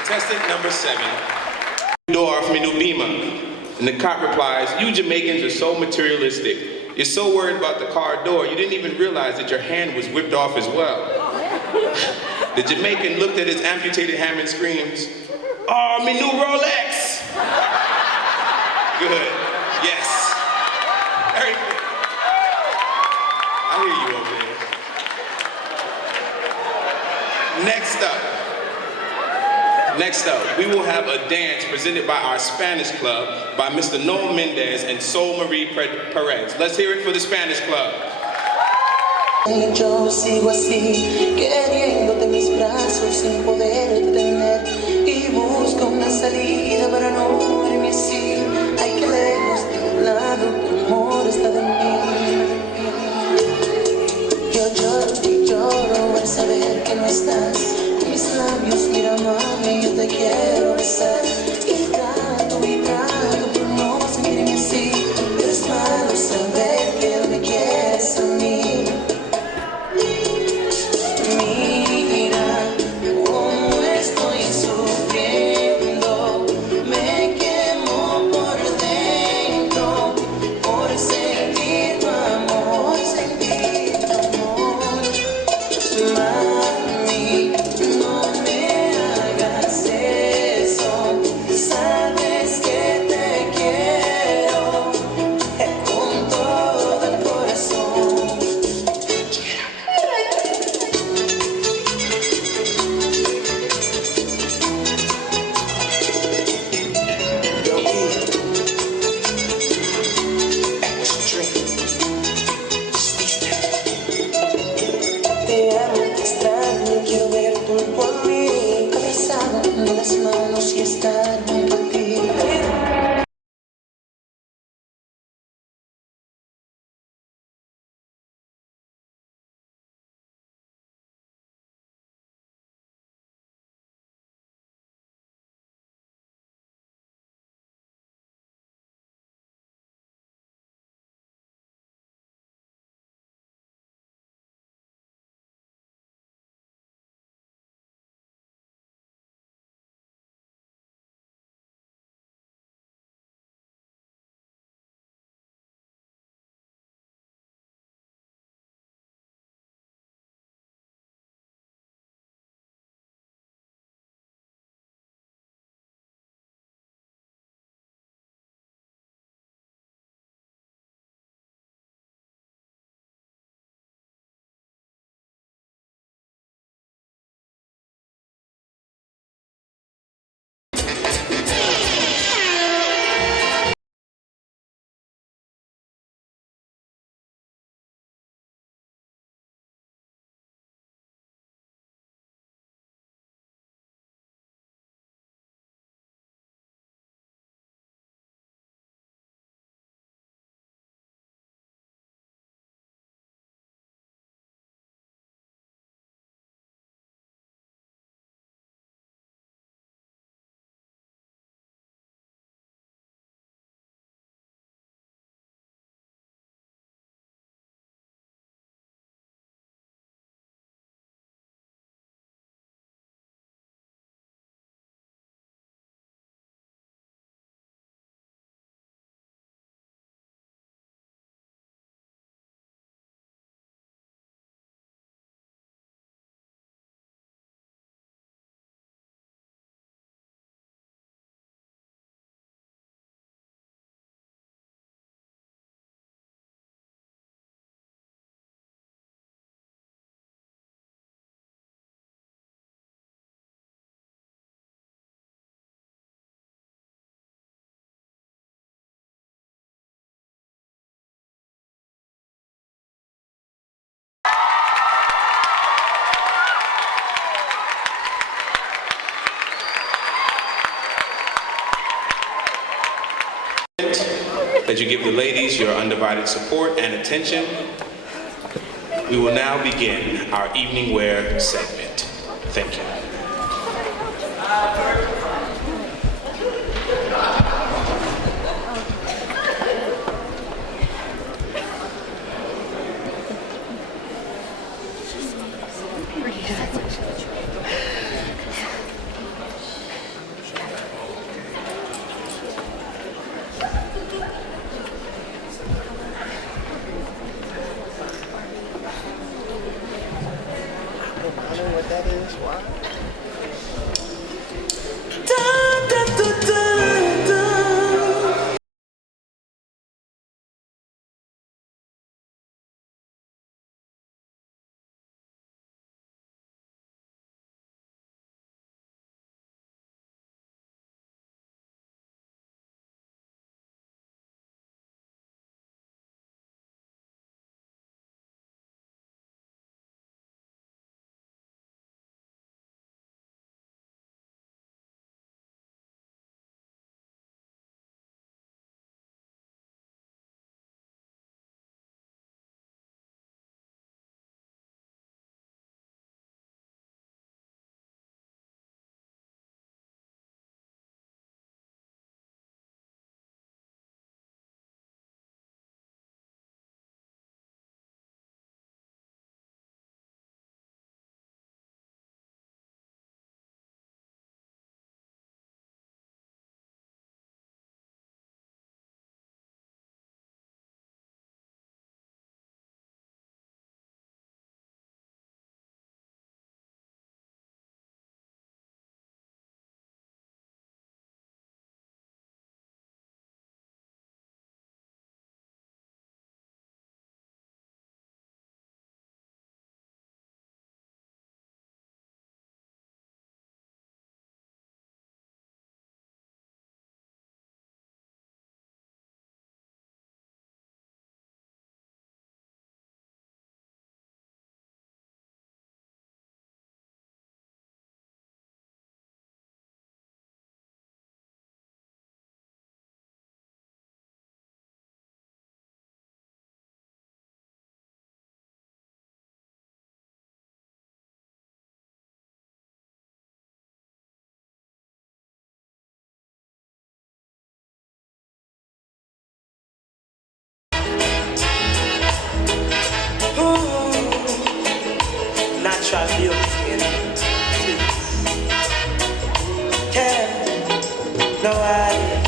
Contestant number 7, door from Inubima. And the cop replies, "You Jamaicans are so materialistic. You're so worried about the car door, you didn't even realize that your hand was whipped off as well." The Jamaican looked at his amputated hand and screams, "Oh, me new Rolex!" Good. Yes. Very good. I hear you over there. Next up, we will have a dance presented by our Spanish club by Mr. Noel Mendez and Sol Marie Perez. Let's hear it for the Spanish club. Yo sigo así, queriéndote en mis brazos sin poder detener, y busco una salida para no morirme así. Ay, que lejos de un lado tu amor está de mí. Yo lloro y lloro al saber que no estás. Con mis labios, mira mami, yo te quiero besar. Y trato, pero no sentirme así. Pero es malo saber que no me quieres a mí. Mira cómo estoy sufriendo, me quemo por dentro, por sentir tu amor, sentir tu amor. Mami, no me hagas eso, sabes que te quiero con todo el corazón. Te amo, te extraño, quiero ver junto a mí, abrazado de las manos y estar junto a ti. That you give the ladies your undivided support and attention. We will now begin our evening wear segment. Thank you. Natural beauty, you know. Yeah, no, I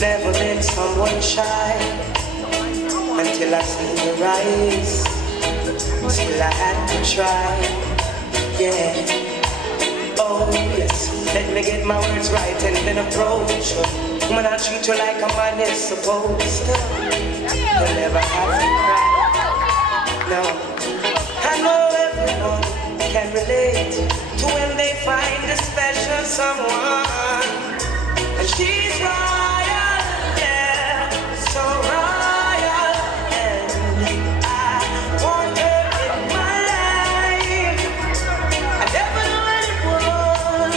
never been someone shy until I seen your eyes. Still I had to try, yeah. Oh yes, let me get my words right and then approach you. When I treat you like a man is supposed to, you'll never have to cry. No, I know everyone can relate to when they find a special someone, and she's royal, yeah, so royal, and I want her in my life. I never knew anyone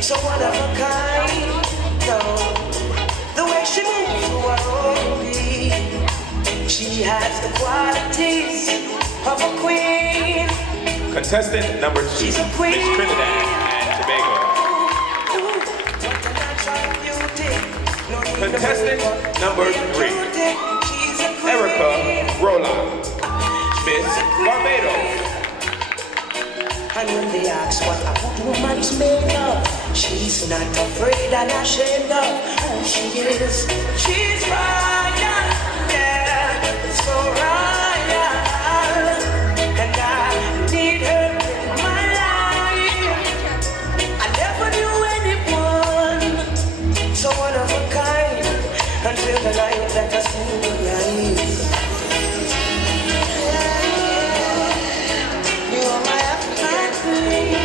so one of a kind. No, the way she moves her own beat, she has the qualities of a queen. Contestant number 2, Miss Trinidad and Tobago. Contestant number 3, Erica Rolla, Miss Barbados. And when they ask what a good woman's made of, she's not afraid and ashamed of who she is. She's royal, yeah, so royal, and I need her in my life. I never knew anyone so one of a kind until the night that I see your eyes. You are my African queen.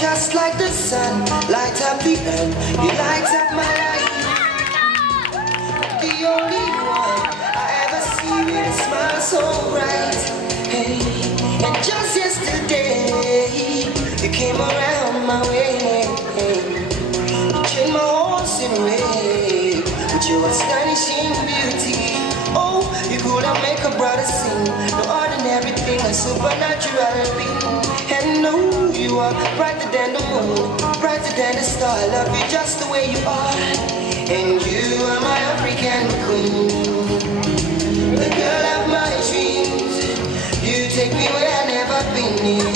Just like the sun, light up the earth, you light up my life. The only one I ever see with a smile so bright. Hey, and just yesterday, you came around my way. You changed my horse in a way with your astonishing beauty. Oh, you could have make a brother sing. No ordinary thing, a supernatural being. And no, you are brighter than the moon, brighter than the star. I love you just the way you are. And you are my African queen, the girl of my dreams. You take me where I've never been.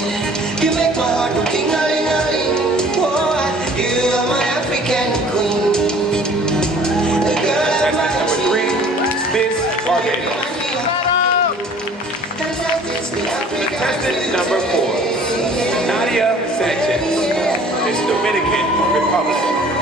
You make my heart go ting-a-ling-a-ling. Oh, you are my African queen, the girl of my dreams. Miss Barbados. number 4, Nadia Sanchez, Miss Dominican Republic.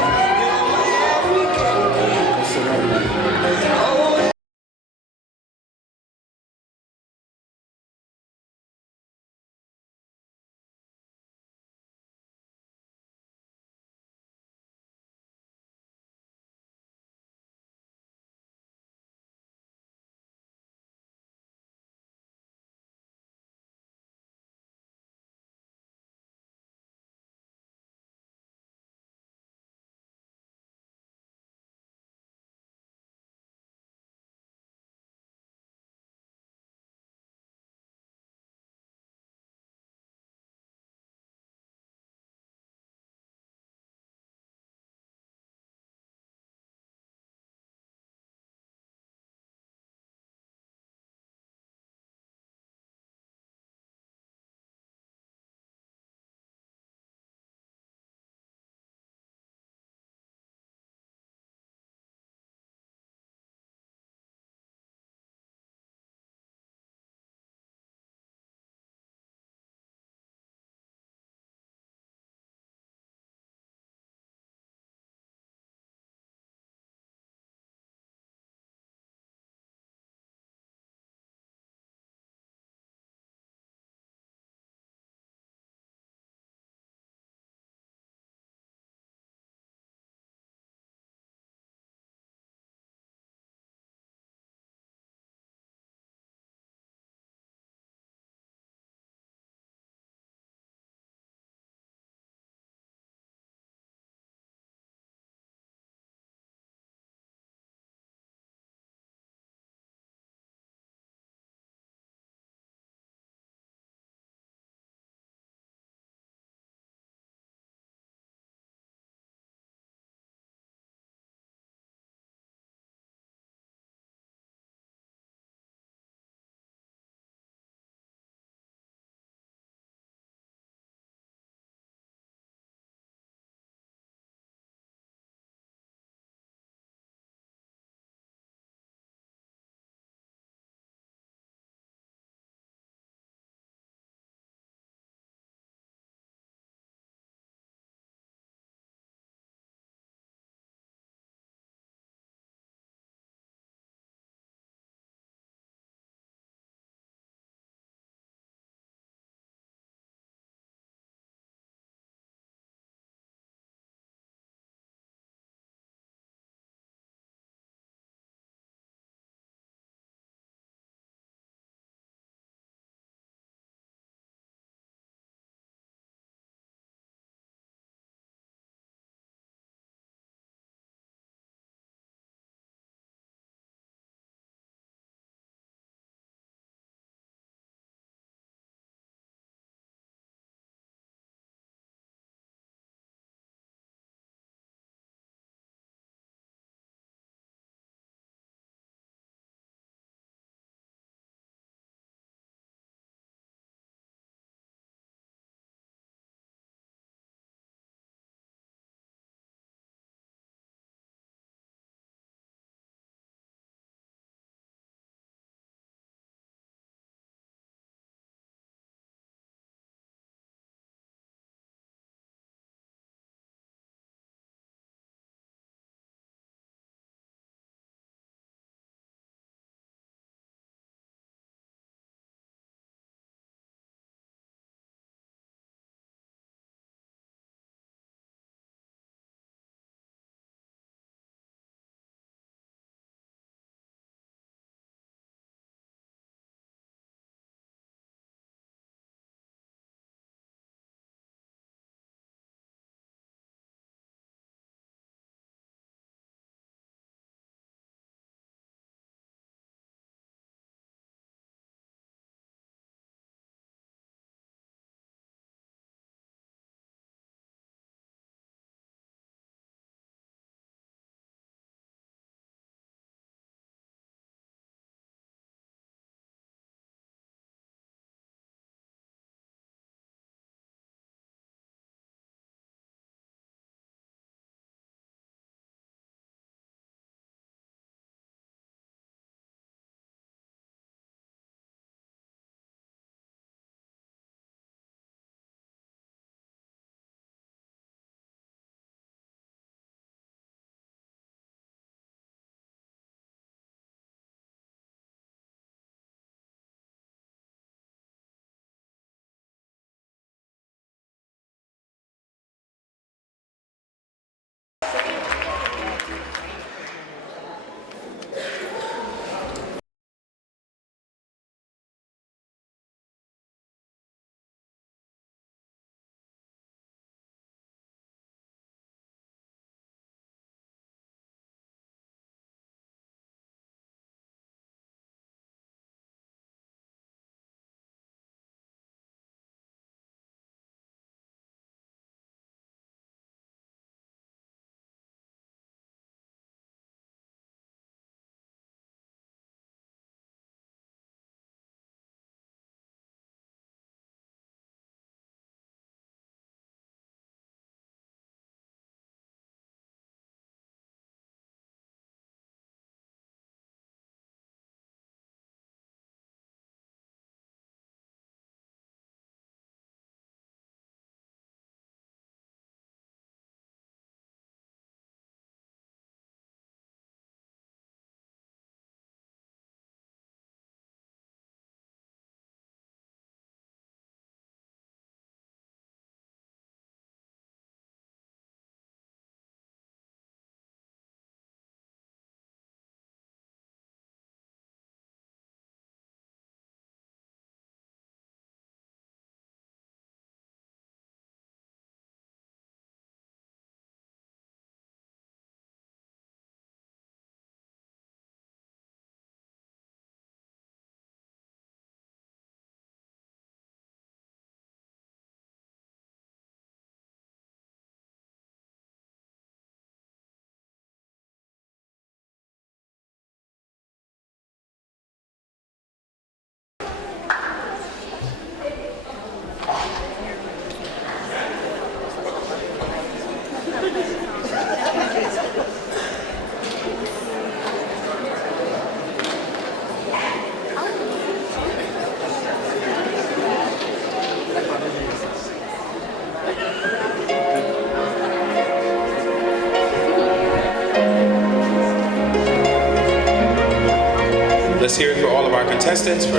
Let's hear it for all of our contestants. We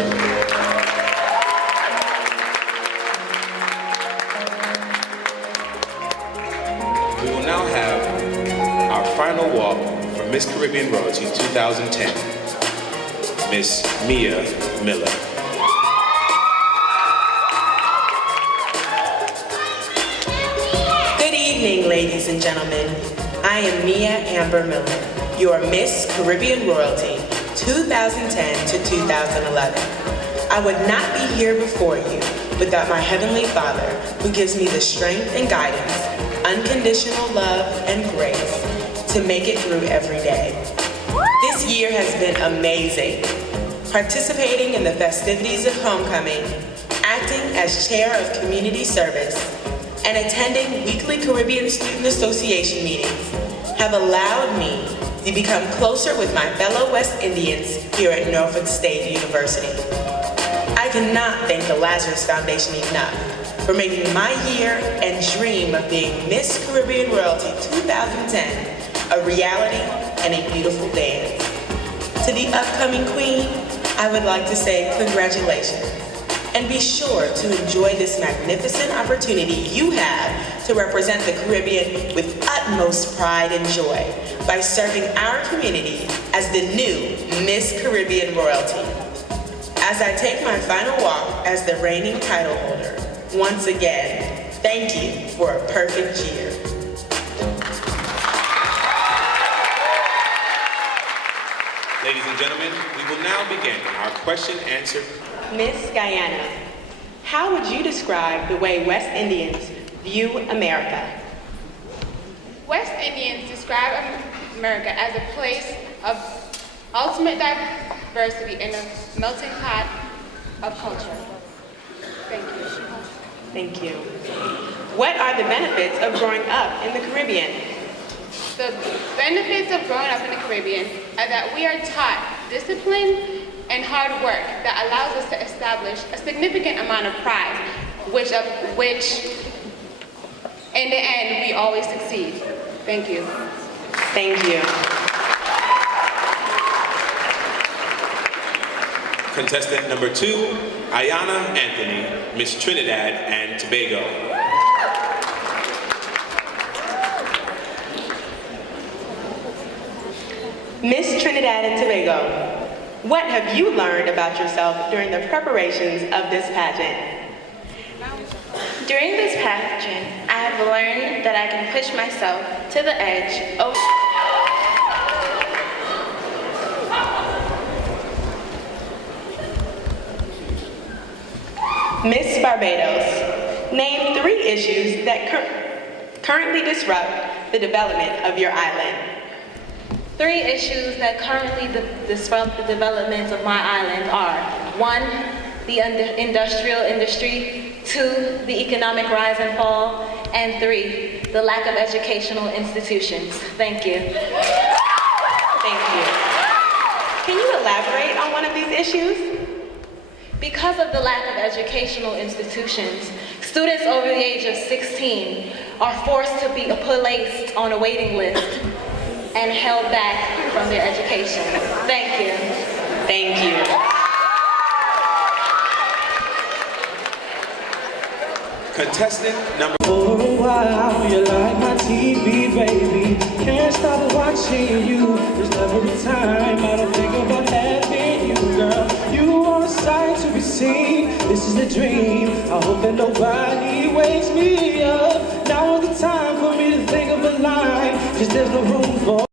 will now have our final walk for Miss Caribbean Royalty 2010, Miss Mia Miller. Good evening, ladies and gentlemen. I am Mia Amber Miller, your Miss Caribbean Royalty 2010 to 2011. I would not be here before you without my Heavenly Father, who gives me the strength and guidance, unconditional love and grace to make it through every day. This year has been amazing. Participating in the festivities of homecoming, acting as chair of community service, and attending weekly Caribbean Student Association meetings have allowed me to become closer with my fellow West Indians here at Norfolk State University. I cannot thank the Lazarus Foundation enough for making my year and dream of being Miss Caribbean Royalty 2010 a reality and a beautiful dance. To the upcoming queen, I would like to say congratulations. And be sure to enjoy this magnificent opportunity you have to represent the Caribbean with utmost pride and joy by serving our community as the new Miss Caribbean Royalty. As I take my final walk as the reigning title holder, once again, thank you for a perfect year. Ladies and gentlemen, we will now begin our question-answer. Miss Guyana, how would you describe the way West Indians view America? West Indians describe America as a place of ultimate diversity and a melting pot of culture. Thank you. Thank you. What are the benefits of growing up in the Caribbean? The benefits of growing up in the Caribbean are that we are taught discipline and hard work that allows us to establish a significant amount of pride, which in the end, we always succeed. Thank you. Thank you. Contestant number 2, Ayana Anthony, Miss Trinidad and Tobago. Miss Trinidad and Tobago, what have you learned about yourself during the preparations of this pageant? During this pageant, I have learned that I can push myself to the edge of Miss Barbados, name 3 issues that currently disrupt the development of your island. 3 issues that currently disrupt the development of my island are 1, the industrial industry, 2, the economic rise and fall, and 3, the lack of educational institutions. Thank you. Thank you. Can you elaborate on one of these issues? Because of the lack of educational institutions, students over the age of 16 are forced to be placed on a waiting list and held back from their education. Thank you. Thank you. Contestant number... For a while, you're like my TV, baby. Can't stop watching you. There's never a time I don't think about having you, girl. You are a sight to be seen. This is a dream. I hope that nobody wakes me up. Now is the time for me to think of a line, 'cause there's no room for